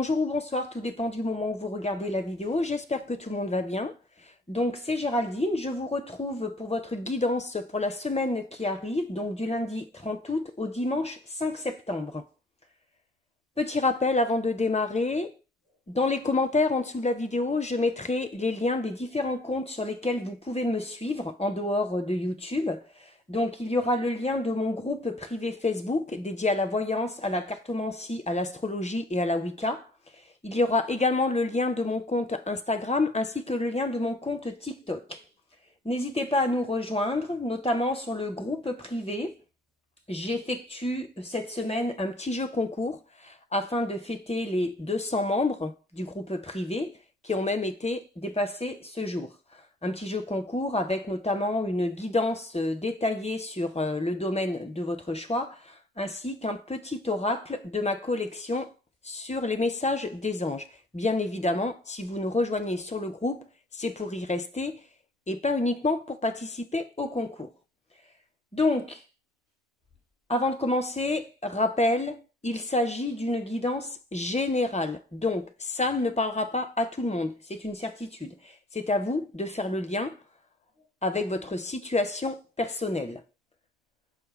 bonjour ou bonsoir, tout dépend du moment où vous regardez la vidéo. J'espère que tout le monde va bien. Donc c'est Géraldine, je vous retrouve pour votre guidance pour la semaine qui arrive, donc du lundi 30 août au dimanche 5 septembre. Petit rappel avant de démarrer, dans les commentaires en dessous de la vidéo, je mettrai les liens des différents comptes sur lesquels vous pouvez me suivre en dehors de YouTube. Donc, il y aura le lien de mon groupe privé Facebook dédié à la voyance, à la cartomancie, à l'astrologie et à la Wicca. Il y aura également le lien de mon compte Instagram ainsi que le lien de mon compte TikTok. N'hésitez pas à nous rejoindre, notamment sur le groupe privé. J'effectue cette semaine un petit jeu concours afin de fêter les 200 membres du groupe privé qui ont même été dépassés ce jour. Un petit jeu concours avec notamment une guidance détaillée sur le domaine de votre choix, ainsi qu'un petit oracle de ma collection sur les messages des anges. Bien évidemment, si vous nous rejoignez sur le groupe, c'est pour y rester et pas uniquement pour participer au concours. Donc, avant de commencer, rappel, il s'agit d'une guidance générale. Donc, ça ne parlera pas à tout le monde, c'est une certitude. C'est à vous de faire le lien avec votre situation personnelle.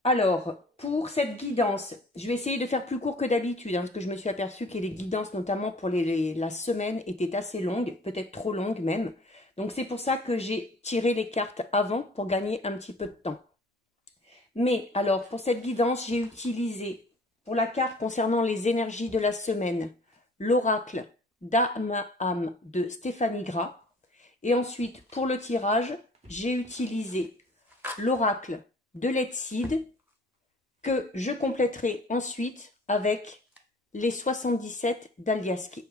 Alors, pour cette guidance, je vais essayer de faire plus court que d'habitude, parce que je me suis aperçue que les guidances, notamment pour la semaine, étaient assez longues, peut-être trop longues même. Donc, c'est pour ça que j'ai tiré les cartes avant pour gagner un petit peu de temps. Mais, alors, pour cette guidance, j'ai utilisé, pour la carte concernant les énergies de la semaine, l'oracle d'Amaham de Stéphanie Gras. Et ensuite, pour le tirage, j'ai utilisé l'oracle de Letseed que je compléterai ensuite avec les 77 d'Aliaské.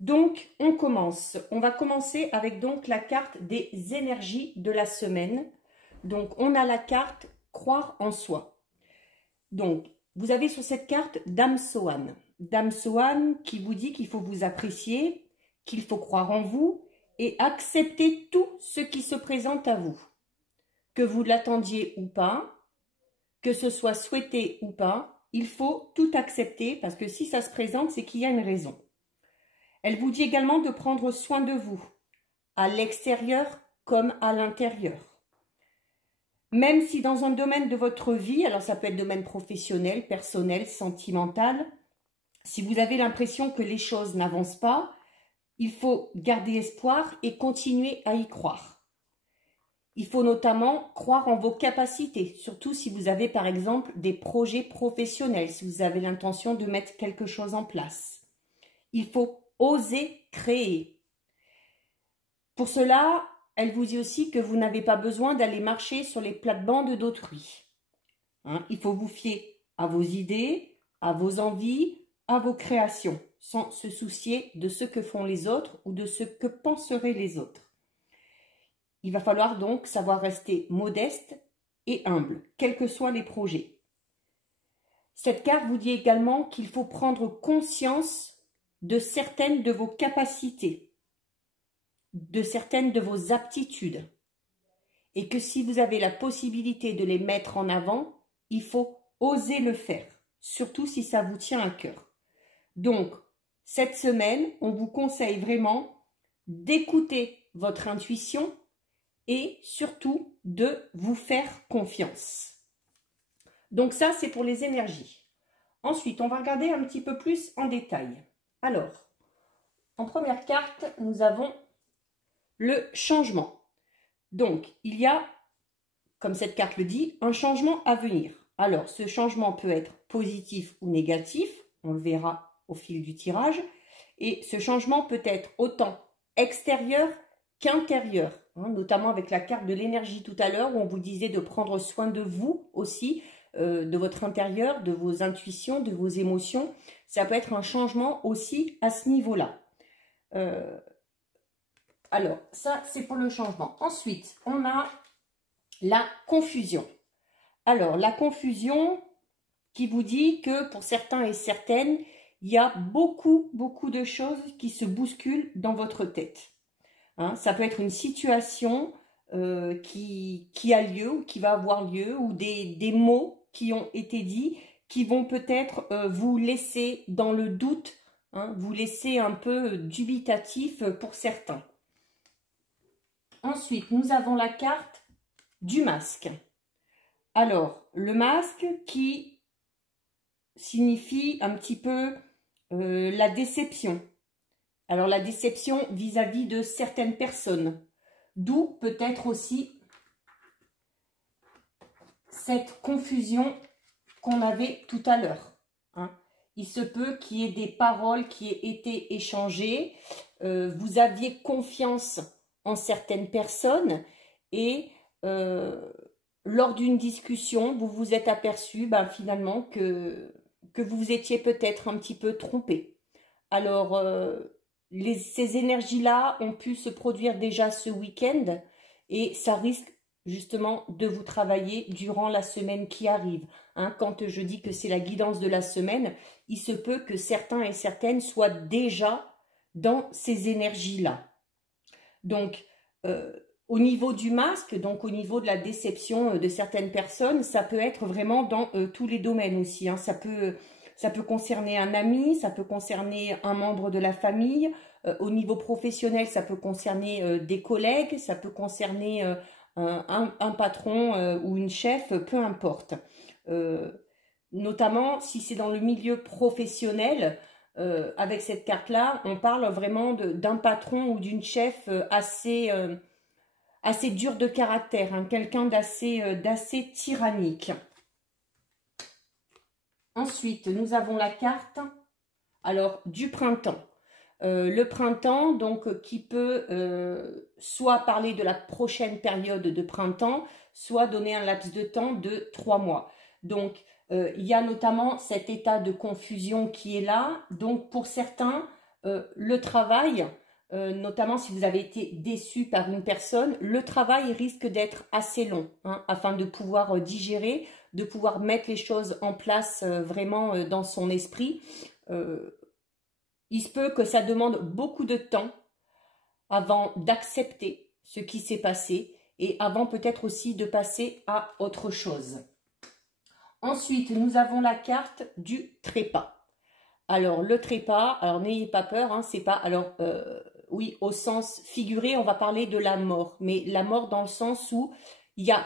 Donc, on commence. On va commencer avec donc la carte des énergies de la semaine. Donc, on a la carte Croire en soi. Donc, vous avez sur cette carte Dame Sohan. Dame Sohan qui vous dit qu'il faut vous apprécier, qu'il faut croire en vous, et accepter tout ce qui se présente à vous. Que vous l'attendiez ou pas, que ce soit souhaité ou pas, il faut tout accepter parce que si ça se présente, c'est qu'il y a une raison. Elle vous dit également de prendre soin de vous, à l'extérieur comme à l'intérieur. Même si dans un domaine de votre vie, alors ça peut être domaine professionnel, personnel, sentimental, si vous avez l'impression que les choses n'avancent pas, il faut garder espoir et continuer à y croire. Il faut notamment croire en vos capacités, surtout si vous avez par exemple des projets professionnels, si vous avez l'intention de mettre quelque chose en place. Il faut oser créer. Pour cela, elle vous dit aussi que vous n'avez pas besoin d'aller marcher sur les plates-bandes d'autrui. Il faut vous fier à vos idées, à vos envies, à vos créations, sans se soucier de ce que font les autres ou de ce que penseraient les autres. Il va falloir donc savoir rester modeste et humble, quels que soient les projets. Cette carte vous dit également qu'il faut prendre conscience de certaines de vos capacités, de certaines de vos aptitudes, et que si vous avez la possibilité de les mettre en avant, il faut oser le faire, surtout si ça vous tient à cœur. Donc, cette semaine, on vous conseille vraiment d'écouter votre intuition et surtout de vous faire confiance. Donc ça, c'est pour les énergies. Ensuite, on va regarder un petit peu plus en détail. Alors, en première carte, nous avons le changement. Donc, il y a, comme cette carte le dit, un changement à venir. Alors, ce changement peut être positif ou négatif, on le verra au fil du tirage, et ce changement peut être autant extérieur qu'intérieur, notamment avec la carte de l'énergie tout à l'heure où on vous disait de prendre soin de vous aussi, de votre intérieur, de vos intuitions, de vos émotions. Ça peut être un changement aussi à ce niveau-là. Alors, ça c'est pour le changement. Ensuite, on a la confusion. Alors, la confusion qui vous dit que pour certains et certaines, il y a beaucoup de choses qui se bousculent dans votre tête. Ça peut être une situation qui a lieu ou qui va avoir lieu, ou des mots qui ont été dits qui vont peut-être vous laisser dans le doute hein, vous laissez un peu dubitatif pour certains. Ensuite, nous avons la carte du masque. Alors, le masque qui signifie un petit peu la déception. Alors, la déception vis-à-vis de certaines personnes. D'où peut-être aussi cette confusion qu'on avait tout à l'heure. Hein. Il se peut qu'il y ait des paroles qui aient été échangées. Vous aviez confiance en certaines personnes et lors d'une discussion, vous vous êtes aperçu finalement que vous étiez peut-être un petit peu trompé. Alors, ces énergies-là ont pu se produire déjà ce week-end et ça risque justement de vous travailler durant la semaine qui arrive. Hein, quand je dis que c'est la guidance de la semaine, il se peut que certains et certaines soient déjà dans ces énergies-là. Donc, au niveau du masque, donc au niveau de la déception de certaines personnes, ça peut être vraiment dans tous les domaines aussi. Hein. Ça peut concerner un ami, ça peut concerner un membre de la famille. Au niveau professionnel, ça peut concerner des collègues, ça peut concerner un patron ou une chef, peu importe. Notamment si c'est dans le milieu professionnel, avec cette carte-là, on parle vraiment d'un patron ou d'une chef assez dur de caractère, hein, quelqu'un d'assez tyrannique. Ensuite, nous avons la carte du printemps. Le printemps, donc, qui peut soit parler de la prochaine période de printemps, soit donner un laps de temps de 3 mois. Donc, il y a notamment cet état de confusion qui est là. Donc, pour certains, le travail, notamment si vous avez été déçu par une personne, le travail risque d'être assez long, hein, afin de pouvoir digérer, de pouvoir mettre les choses en place vraiment dans son esprit. Il se peut que ça demande beaucoup de temps avant d'accepter ce qui s'est passé et avant peut-être aussi de passer à autre chose. Ensuite, nous avons la carte du trépas. Alors, le trépas, alors n'ayez pas peur, hein, c'est pas, alors oui, au sens figuré, on va parler de la mort, mais la mort dans le sens où il y a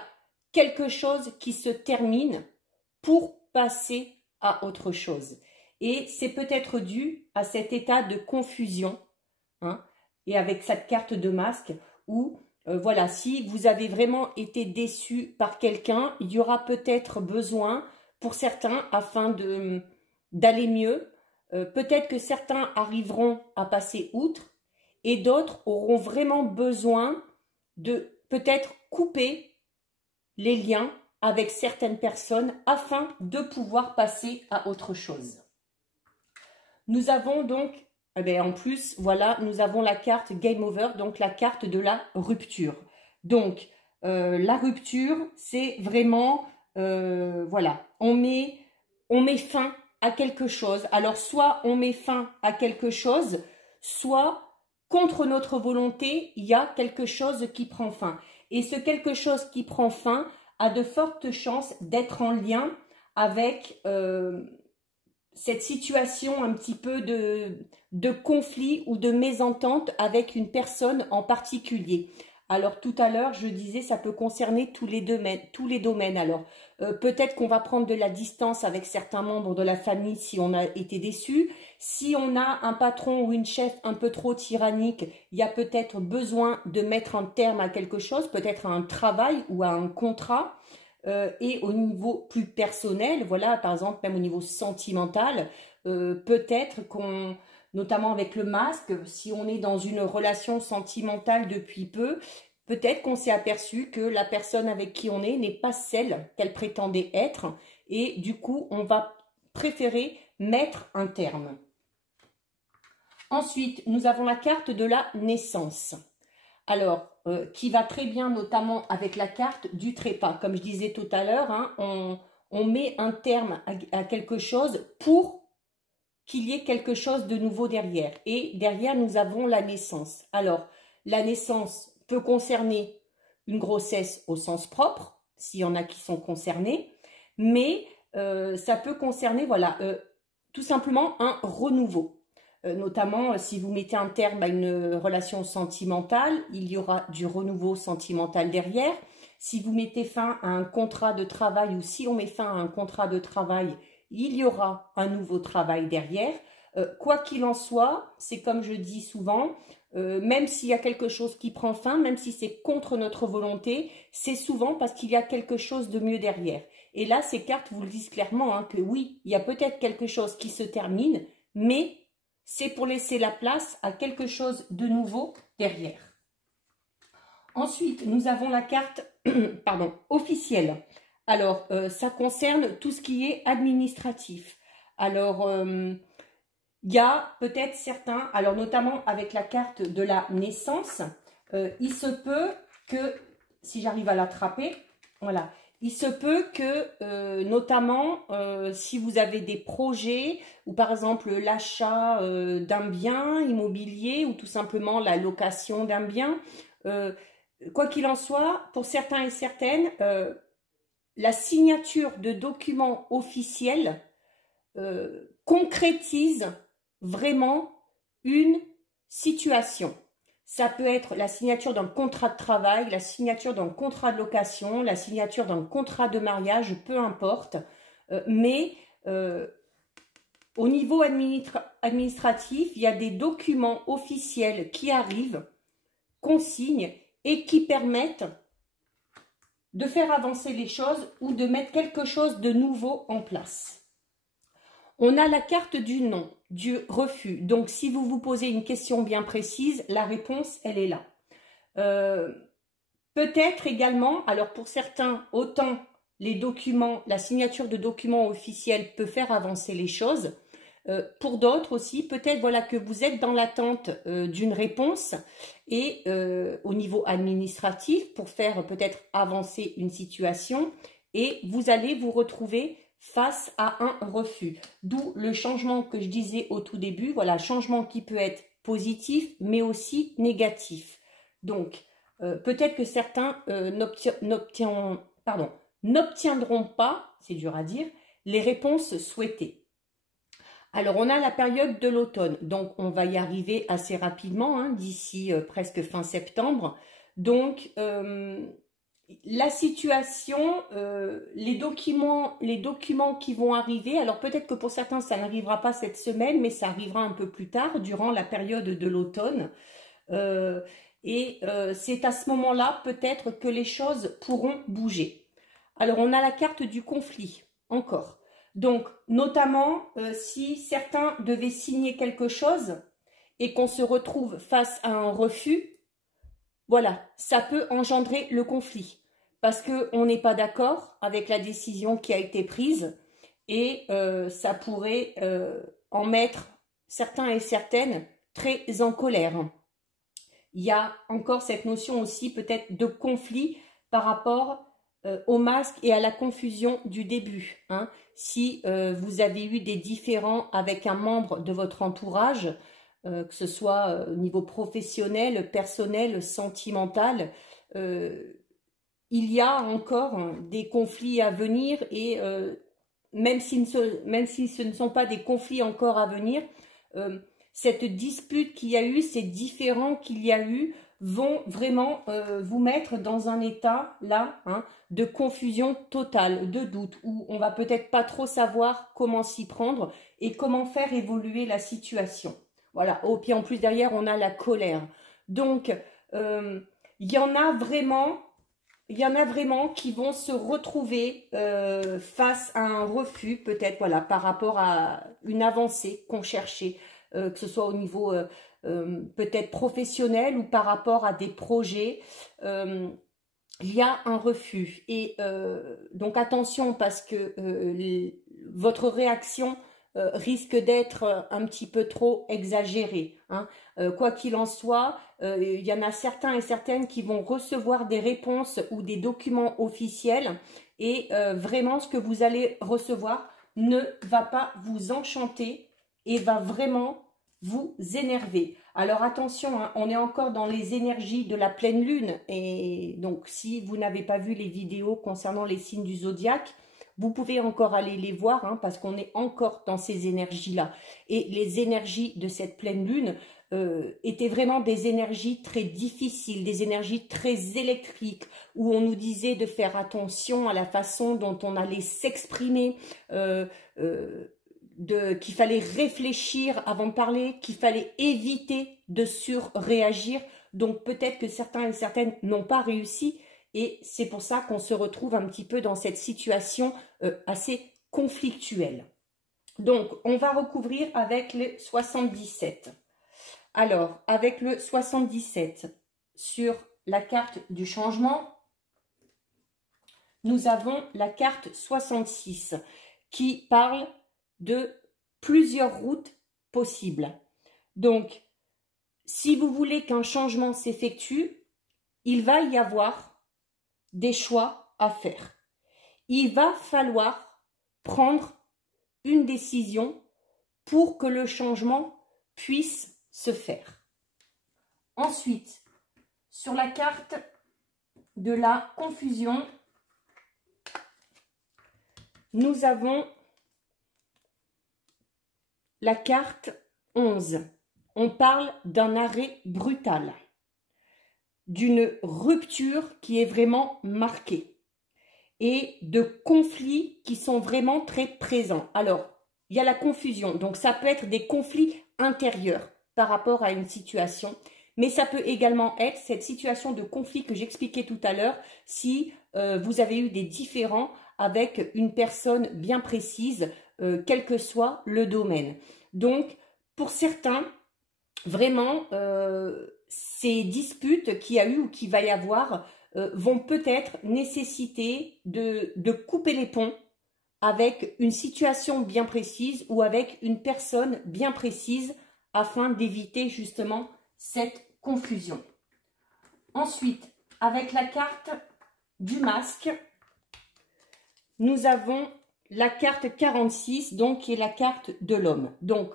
quelque chose qui se termine pour passer à autre chose. Et c'est peut-être dû à cet état de confusion, hein, et avec cette carte de masque où, voilà, si vous avez vraiment été déçu par quelqu'un, il y aura peut-être besoin pour certains, afin d'aller mieux, peut-être que certains arriveront à passer outre et d'autres auront vraiment besoin de peut-être couper les liens avec certaines personnes afin de pouvoir passer à autre chose. Nous avons donc, en plus, voilà, nous avons la carte Game Over, donc la carte de la rupture. Donc, la rupture, c'est vraiment, voilà, on met fin à quelque chose. Alors, soit on met fin à quelque chose, soit, contre notre volonté, il y a quelque chose qui prend fin. Et ce quelque chose qui prend fin a de fortes chances d'être en lien avec cette situation un petit peu de conflit ou de mésentente avec une personne en particulier. Alors tout à l'heure, je disais, ça peut concerner tous les domaines. Alors peut-être qu'on va prendre de la distance avec certains membres de la famille si on a été déçu. Si on a un patron ou une chef un peu trop tyrannique, il y a peut-être besoin de mettre un terme à quelque chose, peut-être à un travail ou à un contrat. Et au niveau plus personnel, voilà, par exemple, même au niveau sentimental, peut-être qu'on, notamment avec le masque, si on est dans une relation sentimentale depuis peu, peut-être qu'on s'est aperçu que la personne avec qui on est n'est pas celle qu'elle prétendait être et du coup, on va préférer mettre un terme. Ensuite, nous avons la carte de la naissance. Alors, qui va très bien notamment avec la carte du trépas. Comme je disais tout à l'heure, hein, on met un terme à quelque chose pour qu'il y ait quelque chose de nouveau derrière. Et derrière, nous avons la naissance. Alors, la naissance peut concerner une grossesse au sens propre, s'il y en a qui sont concernés, mais ça peut concerner, voilà, tout simplement un renouveau. Notamment, si vous mettez un terme à une relation sentimentale, il y aura du renouveau sentimental derrière. Si vous mettez fin à un contrat de travail ou si on met fin à un contrat de travail, il y aura un nouveau travail derrière. Quoi qu'il en soit, c'est comme je dis souvent, même s'il y a quelque chose qui prend fin, même si c'est contre notre volonté, c'est souvent parce qu'il y a quelque chose de mieux derrière. Et là, ces cartes vous le disent clairement, hein, que oui, il y a peut-être quelque chose qui se termine, mais c'est pour laisser la place à quelque chose de nouveau derrière. Ensuite, nous avons la carte pardon, officielle. Alors, ça concerne tout ce qui est administratif. Alors, il y a peut-être certains, alors notamment avec la carte de la naissance, il se peut que, si j'arrive à l'attraper, voilà, il se peut que, notamment, si vous avez des projets, ou par exemple l'achat d'un bien immobilier, ou tout simplement la location d'un bien, quoi qu'il en soit, pour certains et certaines, la signature de documents officiels concrétise vraiment une situation. Ça peut être la signature d'un contrat de travail, la signature d'un contrat de location, la signature d'un contrat de mariage, peu importe. Mais au niveau administratif, il y a des documents officiels qui arrivent, qu'on signe et qui permettent de faire avancer les choses ou de mettre quelque chose de nouveau en place. On a la carte du non, du refus. Donc, si vous vous posez une question bien précise, la réponse, elle est là. Peut-être également, alors pour certains, autant les documents, la signature de documents officiels peut faire avancer les choses. Pour d'autres aussi, peut-être voilà que vous êtes dans l'attente d'une réponse et au niveau administratif pour faire peut-être avancer une situation et vous allez vous retrouver face à un refus. D'où le changement que je disais au tout début, voilà, changement qui peut être positif mais aussi négatif. Donc, peut-être que certains n'obtiendront pas, c'est dur à dire, les réponses souhaitées. Alors, on a la période de l'automne, donc on va y arriver assez rapidement, hein, d'ici presque fin septembre. Donc, la situation, les documents qui vont arriver, alors peut-être que pour certains, ça n'arrivera pas cette semaine, mais ça arrivera un peu plus tard, durant la période de l'automne. C'est à ce moment-là, peut-être, que les choses pourront bouger. Alors, on a la carte du conflit, encore. Donc, notamment, si certains devaient signer quelque chose et qu'on se retrouve face à un refus, voilà, ça peut engendrer le conflit parce qu'on n'est pas d'accord avec la décision qui a été prise et ça pourrait en mettre certains et certaines très en colère. Il y a encore cette notion aussi peut-être de conflit par rapport au masque et à la confusion du début. Hein. Si vous avez eu des différends avec un membre de votre entourage, que ce soit au niveau professionnel, personnel, sentimental, il y a encore des conflits à venir et même si ce ne sont pas des conflits encore à venir, cette dispute qu'il y a eu, ces différends qu'il y a eu, vont vraiment vous mettre dans un état là de confusion totale, de doute, où on va peut-être pas trop savoir comment s'y prendre et comment faire évoluer la situation. Voilà, et puis en plus derrière on a la colère. Donc il y en a vraiment qui vont se retrouver face à un refus, peut-être voilà, par rapport à une avancée qu'on cherchait, que ce soit au niveau peut-être professionnel ou par rapport à des projets, il y a un refus. Et donc attention parce que votre réaction risque d'être un petit peu trop exagérée. Hein. Quoi qu'il en soit, il y en a certains et certaines qui vont recevoir des réponses ou des documents officiels et vraiment ce que vous allez recevoir ne va pas vous enchanter et va vraiment vous énerver. Alors attention, hein, on est encore dans les énergies de la pleine lune et donc si vous n'avez pas vu les vidéos concernant les signes du zodiaque, vous pouvez encore aller les voir, hein, parce qu'on est encore dans ces énergies-là. Et les énergies de cette pleine lune étaient vraiment des énergies très difficiles, des énergies très électriques, où on nous disait de faire attention à la façon dont on allait s'exprimer, qu'il fallait réfléchir avant de parler, qu'il fallait éviter de surréagir. Donc peut-être que certains et certaines n'ont pas réussi, et c'est pour ça qu'on se retrouve un petit peu dans cette situation assez conflictuelle. Donc on va recouvrir avec le 77. Alors, avec le 77, sur la carte du changement, nous avons la carte 66 qui parle de plusieurs routes possibles. Donc, si vous voulez qu'un changement s'effectue, il va y avoir des choix à faire. Il va falloir prendre une décision pour que le changement puisse se faire. Ensuite, sur la carte de la confusion, nous avons la carte 11. On parle d'un arrêt brutal, d'une rupture qui est vraiment marquée et de conflits qui sont vraiment très présents. Alors, il y a la confusion, donc ça peut être des conflits intérieurs par rapport à une situation, mais ça peut également être cette situation de conflit que j'expliquais tout à l'heure si vous avez eu des différends avec une personne bien précise, quel que soit le domaine. Donc, pour certains, vraiment, ces disputes qu'il y a eu ou qu'il va y avoir vont peut-être nécessiter de couper les ponts avec une situation bien précise ou avec une personne bien précise afin d'éviter justement cette confusion. Ensuite, avec la carte du masque, nous avons la carte 46, donc qui est la carte de l'homme. Donc,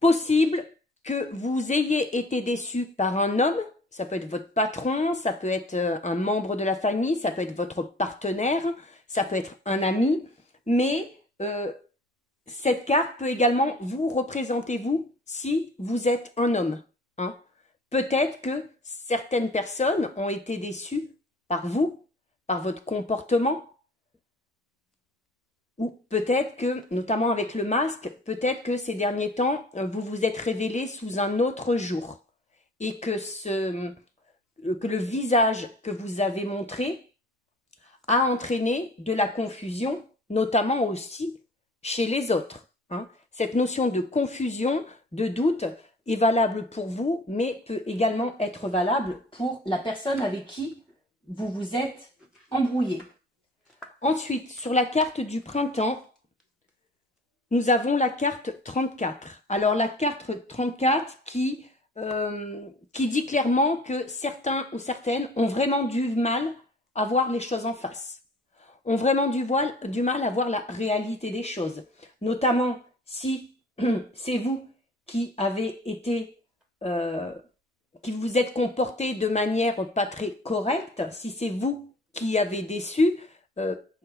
possible que vous ayez été déçu par un homme, ça peut être votre patron, ça peut être un membre de la famille, ça peut être votre partenaire, ça peut être un ami, mais cette carte peut également vous représenter vous si vous êtes un homme. Hein. Peut-être que certaines personnes ont été déçues par vous, par votre comportement, ou peut-être que, notamment avec le masque, peut-être que ces derniers temps, vous vous êtes révélé sous un autre jour et que le visage que vous avez montré a entraîné de la confusion, notamment aussi chez les autres. Hein. Cette notion de confusion, de doute est valable pour vous, mais peut également être valable pour la personne avec qui vous vous êtes embrouillé. Ensuite, sur la carte du printemps, nous avons la carte 34. Alors, la carte 34 qui dit clairement que certains ou certaines ont vraiment du mal à voir les choses en face. Ont vraiment du mal à voir la réalité des choses. Notamment si c'est vous qui avez été, qui vous êtes comporté de manière pas très correcte, si c'est vous qui avez déçu,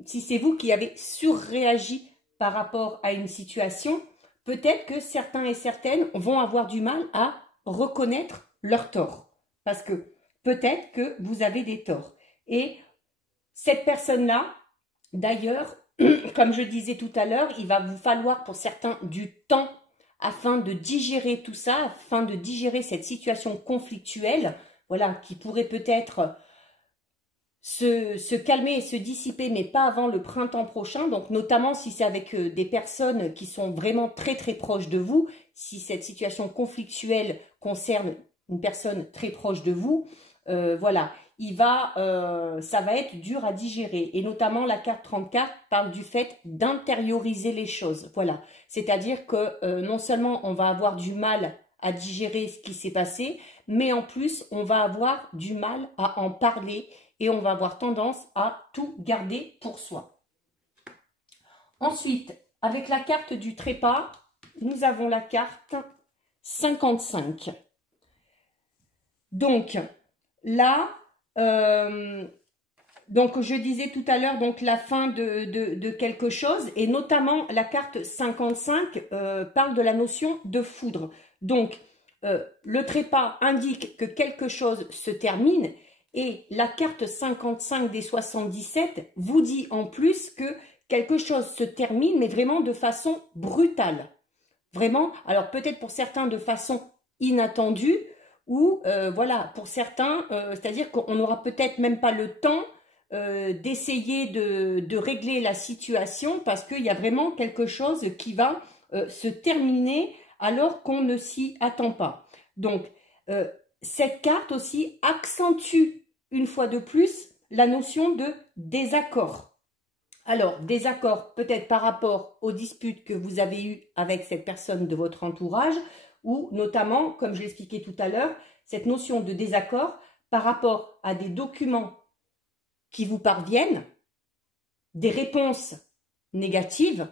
si c'est vous qui avez surréagi par rapport à une situation, peut-être que certains et certaines vont avoir du mal à reconnaître leur tort. Parce que peut-être que vous avez des torts. Et cette personne-là, d'ailleurs, comme je disais tout à l'heure, il va vous falloir pour certains du temps afin de digérer tout ça, afin de digérer cette situation conflictuelle, voilà, qui pourrait peut-être se calmer et se dissiper, mais pas avant le printemps prochain. Donc notamment si c'est avec des personnes qui sont vraiment très très proches de vous, si cette situation conflictuelle concerne une personne très proche de vous, voilà, ça va être dur à digérer. Et notamment la carte 34 parle du fait d'intérioriser les choses. Voilà, c'est-à-dire que non seulement on va avoir du mal à digérer ce qui s'est passé, mais en plus on va avoir du mal à en parler et on va avoir tendance à tout garder pour soi. Ensuite, avec la carte du trépas, nous avons la carte 55. Donc, là, Donc, je disais tout à l'heure, donc la fin de quelque chose, et notamment la carte 55 parle de la notion de foudre. Donc, le trépas indique que quelque chose se termine, et la carte 55 des 77 vous dit en plus que quelque chose se termine, mais vraiment de façon brutale. Vraiment, alors peut-être pour certains de façon inattendue, ou voilà, pour certains, c'est-à-dire qu'on n'aura peut-être même pas le temps d'essayer de régler la situation parce qu'il y a vraiment quelque chose qui va se terminer alors qu'on ne s'y attend pas. Donc, cette carte aussi accentue une fois de plus la notion de désaccord. Alors, désaccord peut-être par rapport aux disputes que vous avez eues avec cette personne de votre entourage ou notamment, comme je l'expliquais tout à l'heure, cette notion de désaccord par rapport à des documents qui vous parviennent, des réponses négatives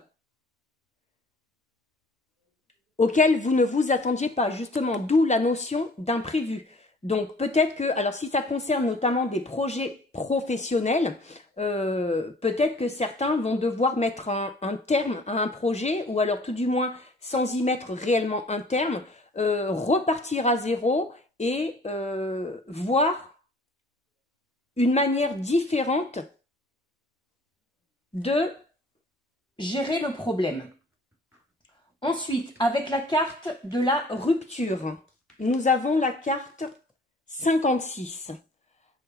auxquelles vous ne vous attendiez pas, justement, d'où la notion d'imprévu. Donc peut-être que, alors si ça concerne notamment des projets professionnels, peut-être que certains vont devoir mettre un terme à un projet, ou alors tout du moins, sans y mettre réellement un terme, repartir à zéro et voir une manière différente de gérer le problème. Ensuite, avec la carte de la rupture, nous avons la carte 56.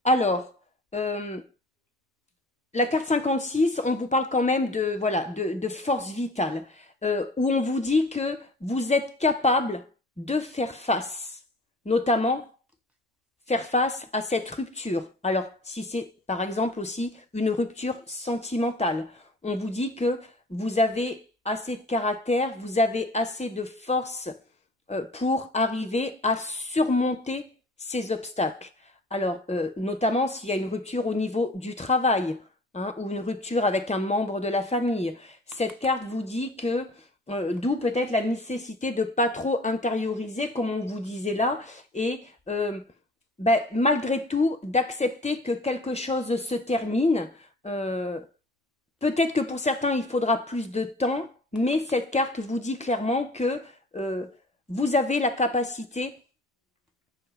Alors, la carte 56, on vous parle quand même de, voilà, de force vitale, où on vous dit que vous êtes capable de faire face, notamment faire face à cette rupture. Alors, si c'est par exemple aussi une rupture sentimentale, on vous dit que vous avez assez de caractère, vous avez assez de force pour arriver à surmonter ces obstacles. Alors, notamment s'il y a une rupture au niveau du travail, hein, ou une rupture avec un membre de la famille. Cette carte vous dit que, d'où peut-être la nécessité de ne pas trop intérioriser, comme on vous disait là, et malgré tout, d'accepter que quelque chose se termine. Peut-être que pour certains, il faudra plus de temps, mais cette carte vous dit clairement que vous avez la capacité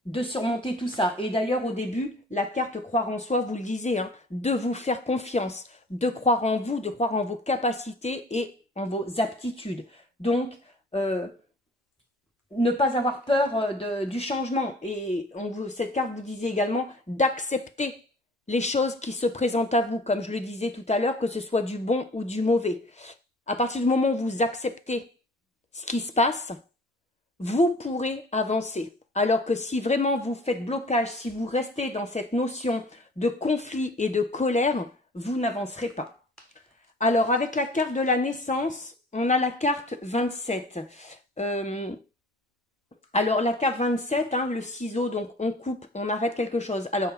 de surmonter tout ça. Et d'ailleurs, au début, la carte croire en soi, vous le disiez, hein, de vous faire confiance, de croire en vous, de croire en vos capacités et en vos aptitudes. Donc, ne pas avoir peur du changement. Et cette carte vous disait également d'accepter les choses qui se présentent à vous, comme je le disais tout à l'heure, que ce soit du bon ou du mauvais. À partir du moment où vous acceptez ce qui se passe, vous pourrez avancer. Alors que si vraiment vous faites blocage, si vous restez dans cette notion de conflit et de colère, vous n'avancerez pas. Alors, avec la carte de la naissance, on a la carte 27. Alors, la carte 27, hein, le ciseau, donc on coupe, on arrête quelque chose. Alors,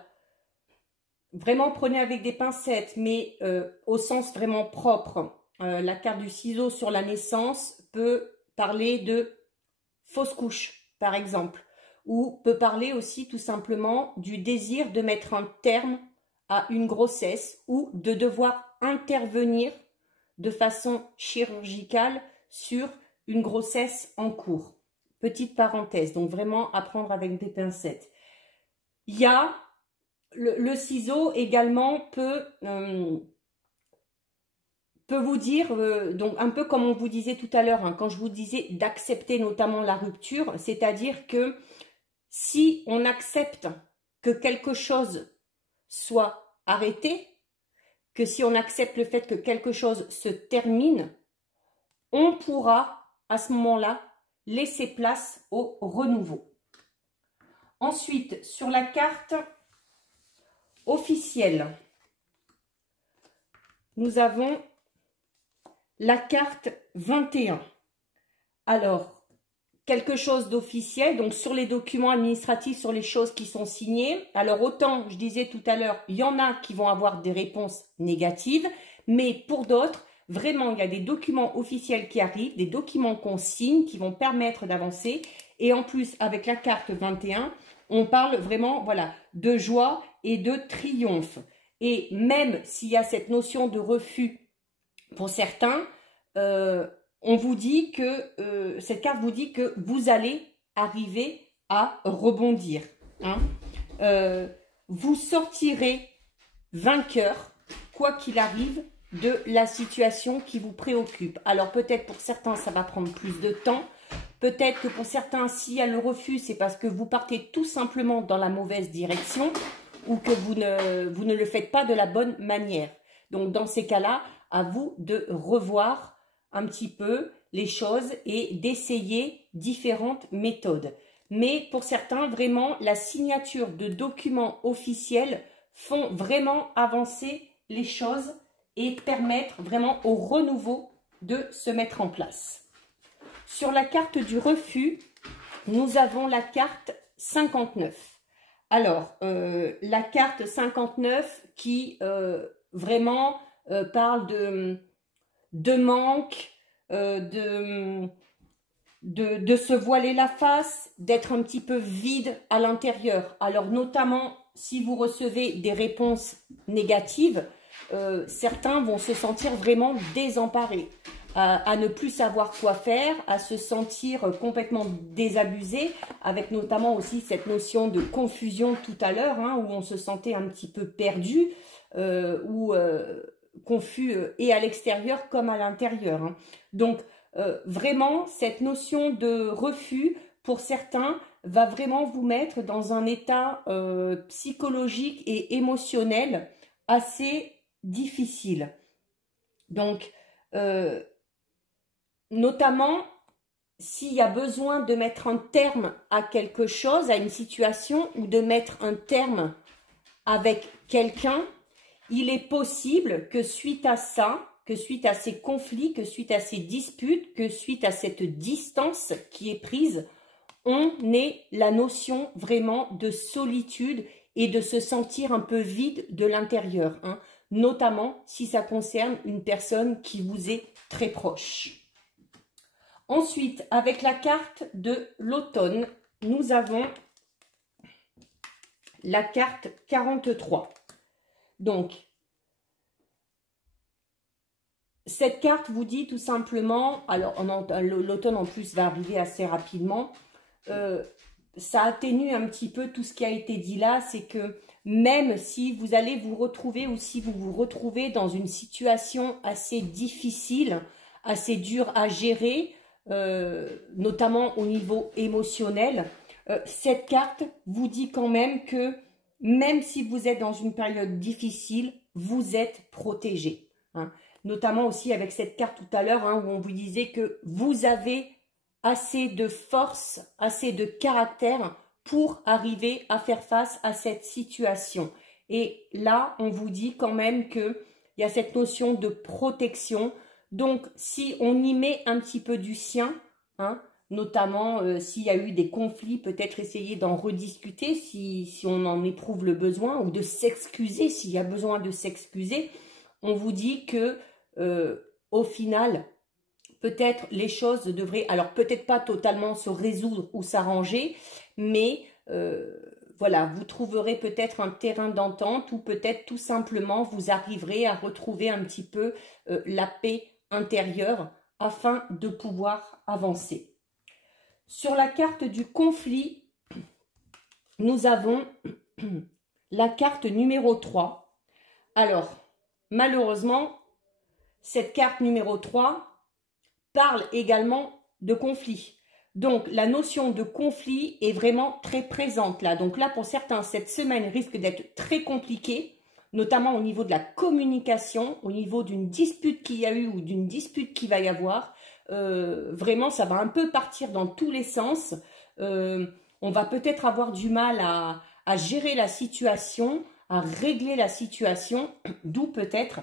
vraiment, prenez avec des pincettes, mais au sens vraiment propre. La carte du ciseau sur la naissance peut parler de fausse couche, par exemple. Ou peut parler aussi tout simplement du désir de mettre un terme à une grossesse ou de devoir intervenir de façon chirurgicale sur une grossesse en cours. Petite parenthèse, donc vraiment à prendre avec des pincettes. Il y a le ciseau également peut vous dire, donc un peu comme on vous disait tout à l'heure, hein, quand je vous disais d'accepter notamment la rupture, c'est-à-dire que si on accepte que quelque chose soit arrêté, que si on accepte le fait que quelque chose se termine, on pourra à ce moment-là laisser place au renouveau. Ensuite, sur la carte officielle, nous avons la carte 21. Alors, quelque chose d'officiel, donc sur les documents administratifs, sur les choses qui sont signées. Alors, autant, je disais tout à l'heure, il y en a qui vont avoir des réponses négatives, mais pour d'autres, vraiment, il y a des documents officiels qui arrivent, des documents qu'on signe qui vont permettre d'avancer. Et en plus, avec la carte 21, on parle vraiment, voilà, de joie et de triomphe. Et même s'il y a cette notion de refus pour certains, on vous dit que cette carte vous dit que vous allez arriver à rebondir. Hein. Vous sortirez vainqueur, quoi qu'il arrive, de la situation qui vous préoccupe. Alors peut-être pour certains, ça va prendre plus de temps. Peut-être que pour certains, s'il y a le refus, c'est parce que vous partez tout simplement dans la mauvaise direction ou que vous ne le faites pas de la bonne manière. Donc dans ces cas-là, à vous de revoir un petit peu les choses et d'essayer différentes méthodes. Mais pour certains, vraiment, la signature de documents officiels font vraiment avancer les choses et permettre vraiment au renouveau de se mettre en place. Sur la carte du refus, nous avons la carte 59. Alors, la carte 59 qui vraiment parle de manque, de se voiler la face, d'être un petit peu vide à l'intérieur. Alors, notamment, si vous recevez des réponses négatives, certains vont se sentir vraiment désemparés, à ne plus savoir quoi faire, à se sentir complètement désabusés, avec notamment aussi cette notion de confusion tout à l'heure, hein, où on se sentait un petit peu perdu, ou confus et à l'extérieur comme à l'intérieur. Hein. Donc, vraiment, cette notion de refus, pour certains, va vraiment vous mettre dans un état psychologique et émotionnel assez difficile. Donc, notamment, s'il y a besoin de mettre un terme à quelque chose, à une situation, ou de mettre un terme avec quelqu'un, il est possible que suite à ça, que suite à ces conflits, que suite à ces disputes, que suite à cette distance qui est prise, on ait la notion vraiment de solitude et de se sentir un peu vide de l'intérieur, hein, notamment si ça concerne une personne qui vous est très proche. Ensuite, avec la carte de l'automne, nous avons la carte 43. Donc, cette carte vous dit tout simplement, alors l'automne en plus va arriver assez rapidement, ça atténue un petit peu tout ce qui a été dit là, c'est que même si vous allez vous retrouver ou si vous vous retrouvez dans une situation assez difficile, assez dure à gérer, notamment au niveau émotionnel, cette carte vous dit quand même que même si vous êtes dans une période difficile, vous êtes protégé. Hein. Notamment aussi avec cette carte tout à l'heure, hein, où on vous disait que vous avez assez de force, assez de caractère pour arriver à faire face à cette situation. Et là, on vous dit quand même qu'il y a cette notion de protection. Donc, si on y met un petit peu du sien, hein, notamment s'il y a eu des conflits, peut-être essayer d'en rediscuter si on en éprouve le besoin, ou de s'excuser s'il y a besoin de s'excuser, on vous dit que au final, peut-être les choses devraient, alors peut-être pas totalement se résoudre ou s'arranger, mais voilà, vous trouverez peut-être un terrain d'entente ou peut-être tout simplement vous arriverez à retrouver un petit peu la paix intérieure afin de pouvoir avancer. Sur la carte du conflit, nous avons la carte numéro 3. Alors, malheureusement, cette carte numéro 3 parle également de conflit. Donc, la notion de conflit est vraiment très présente là. Donc là, pour certains, cette semaine risque d'être très compliquée, notamment au niveau de la communication, au niveau d'une dispute qu'il y a eu ou d'une dispute qu'il va y avoir. Vraiment, ça va un peu partir dans tous les sens. On va peut-être avoir du mal à gérer la situation, à régler la situation, d'où peut-être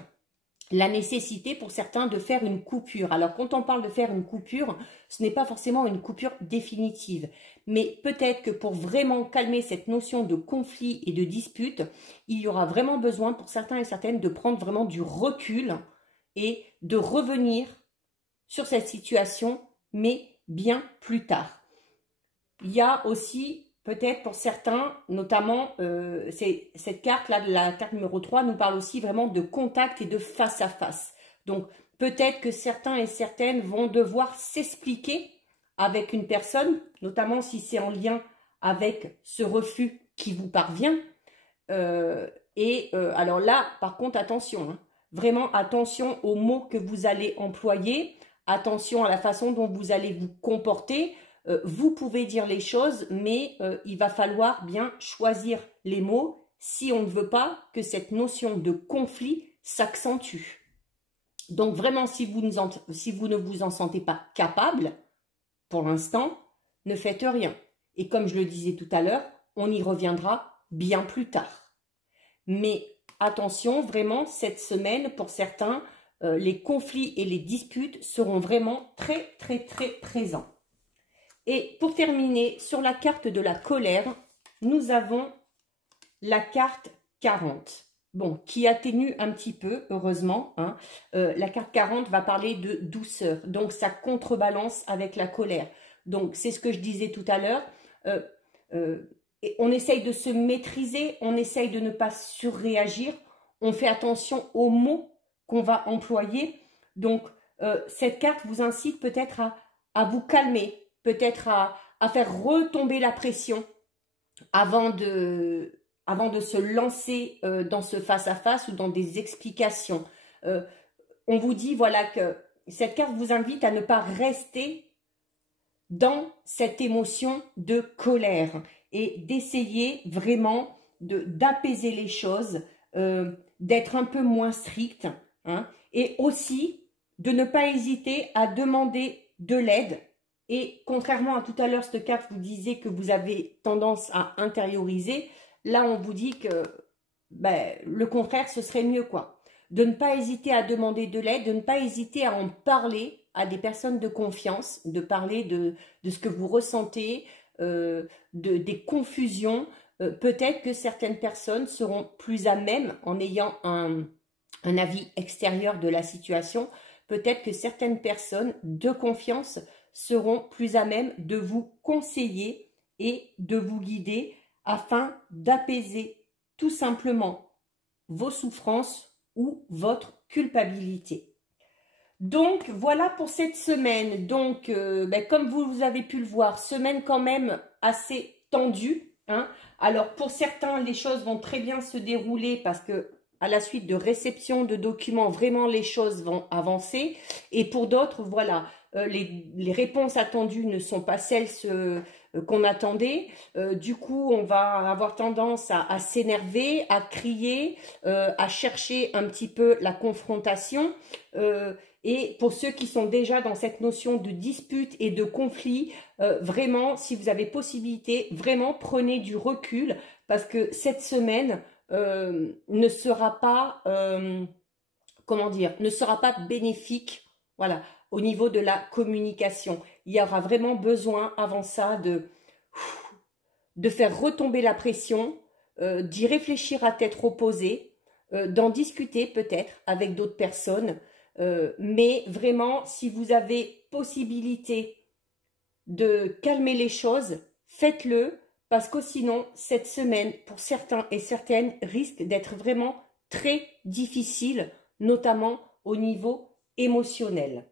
la nécessité pour certains de faire une coupure. Alors, quand on parle de faire une coupure, ce n'est pas forcément une coupure définitive. Mais peut-être que pour vraiment calmer cette notion de conflit et de dispute, il y aura vraiment besoin pour certains et certaines de prendre vraiment du recul et de revenir sur cette situation, mais bien plus tard. Il y a aussi peut-être pour certains, notamment, cette carte-là, la carte numéro 3, nous parle aussi vraiment de contact et de face à face. Donc, peut-être que certains et certaines vont devoir s'expliquer avec une personne, notamment si c'est en lien avec ce refus qui vous parvient. Alors là, par contre, attention, hein, vraiment attention aux mots que vous allez employer, attention à la façon dont vous allez vous comporter. Vous pouvez dire les choses, mais il va falloir bien choisir les mots si on ne veut pas que cette notion de conflit s'accentue. Donc vraiment, si vous ne vous en sentez pas capable, pour l'instant, ne faites rien. Et comme je le disais tout à l'heure, on y reviendra bien plus tard. Mais attention, vraiment, cette semaine, pour certains, les conflits et les disputes seront vraiment très, très, très présents. Et pour terminer, sur la carte de la colère, nous avons la carte 40. Bon, qui atténue un petit peu, heureusement. Hein. La carte 40 va parler de douceur, donc ça contrebalance avec la colère. Donc, c'est ce que je disais tout à l'heure. On essaye de se maîtriser, on essaye de ne pas surréagir, on fait attention aux mots qu'on va employer. Donc, cette carte vous incite peut-être à vous calmer, peut-être à faire retomber la pression avant de se lancer dans ce face-à-face ou dans des explications. On vous dit voilà que cette carte vous invite à ne pas rester dans cette émotion de colère et d'essayer vraiment d'apaiser les choses, d'être un peu moins strict, hein, et aussi de ne pas hésiter à demander de l'aide. Et contrairement à tout à l'heure, cette carte vous disait que vous avez tendance à intérioriser. Là, on vous dit que le contraire, ce serait mieux, quoi. De ne pas hésiter à demander de l'aide, de ne pas hésiter à en parler à des personnes de confiance, de parler de ce que vous ressentez, des confusions. Peut-être que certaines personnes seront plus à même, en ayant un avis extérieur de la situation, peut-être que certaines personnes de confiance seront plus à même de vous conseiller et de vous guider afin d'apaiser tout simplement vos souffrances ou votre culpabilité. Donc, voilà pour cette semaine. Donc, comme vous avez pu le voir, semaine quand même assez tendue. Hein. Alors, pour certains, les choses vont très bien se dérouler parce que à la suite de réception de documents, vraiment les choses vont avancer. Et pour d'autres, voilà, les réponses attendues ne sont pas celles qu'on attendait. Du coup, on va avoir tendance à s'énerver, à crier, à chercher un petit peu la confrontation. Et pour ceux qui sont déjà dans cette notion de dispute et de conflit, vraiment, si vous avez possibilité, vraiment prenez du recul parce que cette semaine ne sera pas, ne sera pas bénéfique, voilà, au niveau de la communication. Il y aura vraiment besoin avant ça de faire retomber la pression, d'y réfléchir à tête reposée, d'en discuter peut-être avec d'autres personnes. Mais vraiment, si vous avez possibilité de calmer les choses, faites-le, parce que sinon, cette semaine, pour certains et certaines, risque d'être vraiment très difficile, notamment au niveau émotionnel.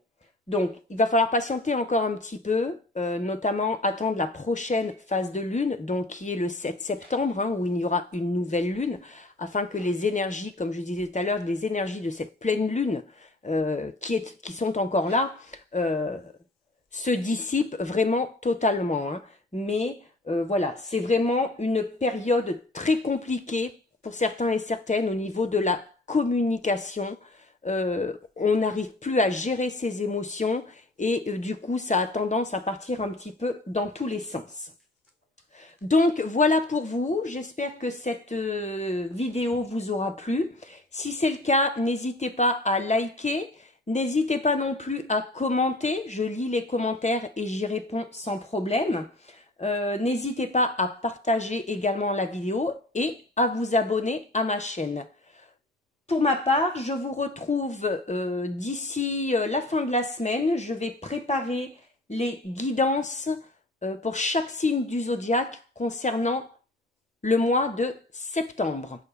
Donc, il va falloir patienter encore un petit peu, notamment attendre la prochaine phase de lune, donc qui est le 7 septembre, hein, où il y aura une nouvelle lune, afin que les énergies, comme je disais tout à l'heure, les énergies de cette pleine lune, qui sont encore là, se dissipent vraiment totalement. Hein. Mais voilà, c'est vraiment une période très compliquée pour certains et certaines au niveau de la communication. On n'arrive plus à gérer ses émotions et du coup, ça a tendance à partir un petit peu dans tous les sens. Donc, voilà pour vous. J'espère que cette vidéo vous aura plu. Si c'est le cas, n'hésitez pas à liker. N'hésitez pas non plus à commenter. Je lis les commentaires et j'y réponds sans problème. N'hésitez pas à partager également la vidéo et à vous abonner à ma chaîne. Pour ma part, je vous retrouve d'ici la fin de la semaine. Je vais préparer les guidances pour chaque signe du zodiaque concernant le mois de septembre.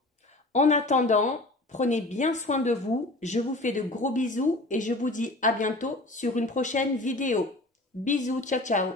En attendant, prenez bien soin de vous. Je vous fais de gros bisous et je vous dis à bientôt sur une prochaine vidéo. Bisous, ciao ciao.